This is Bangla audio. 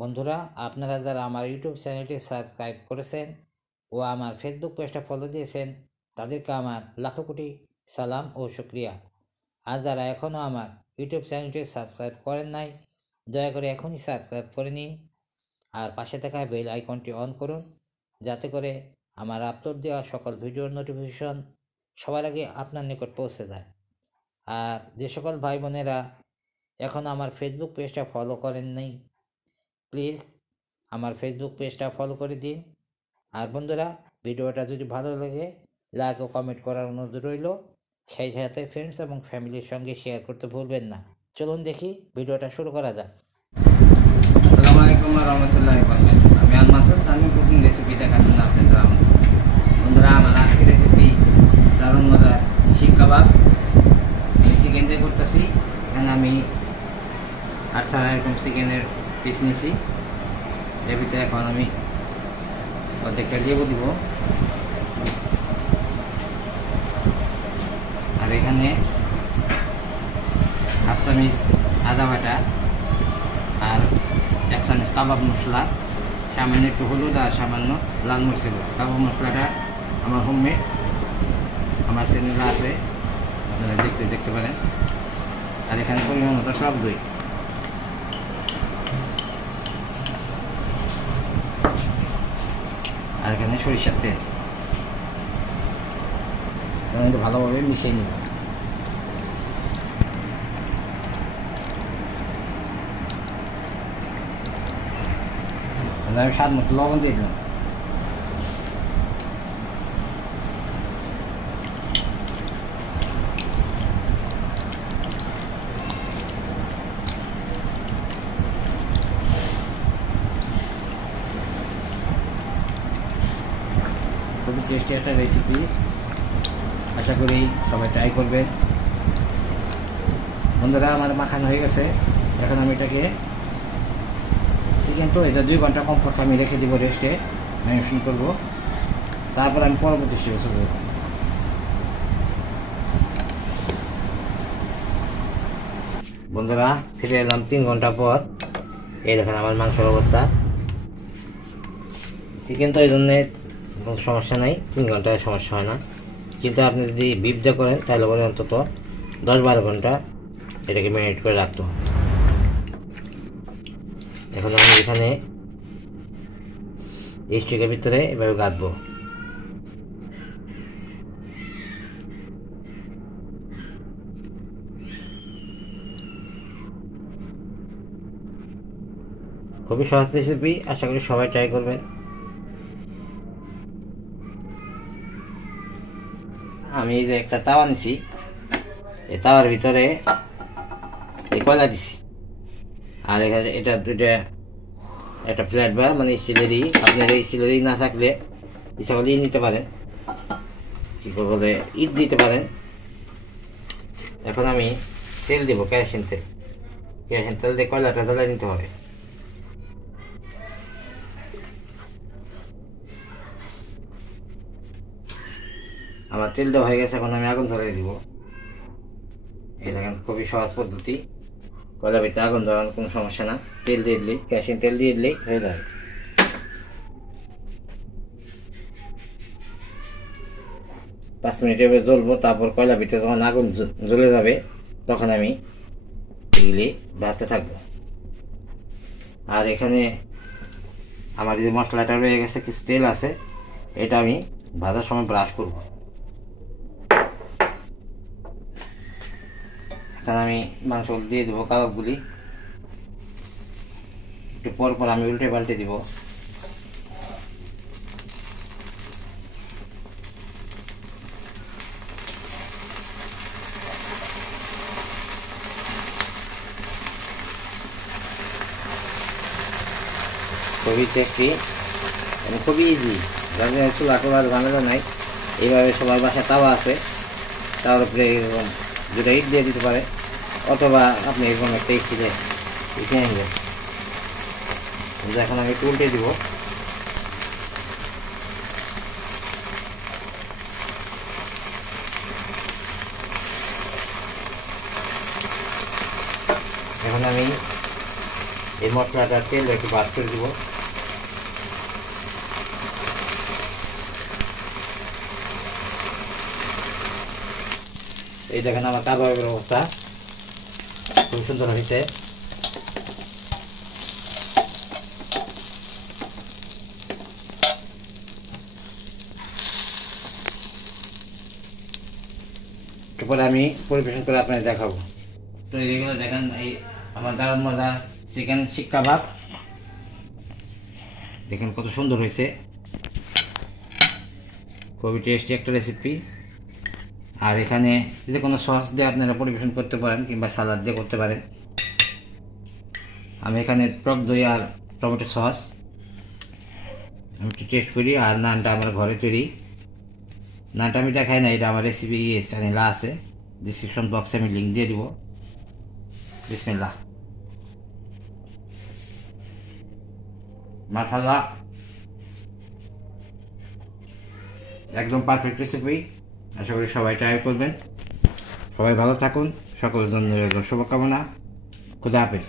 বন্ধুরা, আপনারা যারা আমার ইউটিউব চ্যানেলটি সাবস্ক্রাইব করেছেন ও আমার ফেসবুক পেজটা ফলো দিয়েছেন, তাদেরকে আমার লাখো কোটি সালাম ও শুকরিয়া। আর যারা এখনও আমার ইউটিউব চ্যানেলটি সাবস্ক্রাইব করেন নাই, দয়া করে এখনই সাবস্ক্রাইব করে নিন আর পাশে থাকা বেল আইকনটি অন করুন, যাতে করে আমার আপলোড দেওয়া সকল ভিডিওর নোটিফিকেশন সবার আগে আপনার নিকট পৌঁছে যায়। আর যে সকল ভাই বোনেরা এখন আমার ফেসবুক পেজটা ফলো করেন নাই, প্লিজ আমার ফেসবুক পেজটা ফলো করে দিন। আর বন্ধুরা, ভিডিওটা যদি ভালো লাগে লাইক ও কমেন্ট করার অনুরোধ রইল, সেই সাথে ফ্রেন্ডস এবং ফ্যামিলির সঙ্গে শেয়ার করতে ভুলবেন না। চলুন দেখি ভিডিওটা শুরু করা যাক। আসসালামু আলাইকুম ওয়া রাহমাতুল্লাহি ওয়া বারাকাতুহু। আমি আল মাসুদ রানিং কুকিং রেসিপি দেখার জন্য আপনাদের আমন্ত্রণ। বন্ধুরা, আমার আজকের রেসিপি দারুণ মজার শিক কাবাব। আমি চিকেন দিয়ে করতেছি। এখানে আমি 8 এরকম চিকেনের পিস নিয়েছি। এর ভিতরে এখন আমি অর্ধেকটা লেবু দিব, আর এখানে হাফ চামচ আদা বাটা আর 1 চামচ কাবাব মশলা, সামান্য একটু হলুদ আর সামান্য লাল মরিচের গুঁড়ো। কাবাব মশলাটা আমার হোমমেড, আমার চ্যানেলে আছে, আপনারা দেখতে পারেন। আর এখানে পরিমাণ মতো টক দই, আর এখানে সরিষার তেল। একটু ভালোভাবে মিশিয়ে নিব। আমি স্বাদ মতো লবণ দিয়ে দিলাম। খুবই টেস্টি একটা রেসিপি, আশা করি সবাই ট্রাই করবেন। বন্ধুরা, আমার মাখানো হয়ে গেছে। এখন আমি এটাকে চিকেন তো এটা 2 ঘন্টা কমপক্ষে আমি রেখে দিব রেস্টে, ম্যারিনেশন করব। তারপর আমি পরবর্তী স্টেপে চলে যাব। বন্ধুরা, ফিরে এলাম 3 ঘন্টা পর। এই দেখেন আমার মাংসের অবস্থা। চিকেন তো এই জন্যে কোনো সমস্যা নাই, 3 ঘন্টায় সমস্যা হয় না। কিন্তু আপনি যদি বিফ দিয়ে করেন তাহলে পরে অন্তত 10-12 ঘন্টা এটাকে ম্যারিনেট করে রাখতে হবে। এখন আমি এখানে স্টিকের ভিতরে এভাবে গাঁথবো। খুবই সহজ রেসিপি, আশা করি সবাই ট্রাই করবেন। আমি এই যে একটা তাওয়া নিছি, এই তাওয়ার ভিতরে এই কয়লা দিছি, আর এখানে এটা দুইটা একটা ফ্ল্যাট বার মানে স্টিলেরই। আপনার এই স্টিলেরই না থাকলে ইচ্ছা করলে নিতে পারেন, কি বলে ইট দিতে পারেন। এখন আমি তেল দেবো, কেরোসিন তেল। কেরোসিন তেল দিয়ে কয়লাটা জ্বালাই নিতে হবে। আমার তেল দেওয়া হয়ে গেছে, এখন আমি আগুন জ্বালিয়ে দিব। এই দেখেন, খুবই সহজ পদ্ধতি। কয়লা ভিতরে আগুন জ্বালানোর কোনো সমস্যা না, তেল দিয়ে দিলেই, কেরোসিন তেল দিয়ে দিলেই হয়ে যাবে। 5 মিনিট এভাবে জ্বলবো, তারপর কয়লা ভিতরে যখন আগুন জ্বলে যাবে তখন আমি এগুলি ভাজতে থাকবো। আর এখানে আমার যে মশলাটা রয়ে গেছে, কিছু তেল আছে, এটা আমি ভাজার সময় ব্রাশ করব। এখানে আমি মাংস দিয়ে দেবো, কাবাবগুলি একটু পর পর আমি উল্টে পাল্টে দিব। খুবই টেস্টি এবং খুবই ইজি। যাদের চুলা টোলার ঝামেলা নাই, এইভাবে সবার বাসায় তাওয়া আছে, তার উপরে এরকম 2টা ইট দিয়ে দিতে পারে, অথবা আপনি এরকম একটা স্টিলে এখানে নেবেন। এখন আমি একটু উল্টে দিব। এখন আমি এই মশলাটা তেল একটু বাদ করে দিব। এই দেখেন আমার কাবাবের অবস্থা খুব সুন্দর হয়েছে। এরপরে আমি পরিবেশন করে আপনাদের দেখাবো। তো এইগুলো দেখেন, এই আমার দারুণ মজার চিকেন শিক কাবাব দেখেন কত সুন্দর হয়েছে, খুবই টেস্টি একটা রেসিপি। আর এখানে যে কোনো সস দিয়ে আপনারা পরিবেশন করতে পারেন কিংবা সালাদ দিয়ে করতে পারেন। আমি এখানে টক দই আর টমেটো সস আমি একটু টেস্ট করি। আর নানটা আমার ঘরে তৈরি, নানটা আমি দেখাই না, এটা আমার রেসিপি চ্যানেলে আছে, ডিসক্রিপশন বক্সে আমি লিঙ্ক দিয়ে দিব। বিসমিল্লাহ, মাশাআল্লাহ, একদম পারফেক্ট রেসিপি। আশা করি সবাই ট্রাই করবেন। সবাই ভালো থাকুন, সকলের জন্য শুভকামনা। খুদা হাফেজ।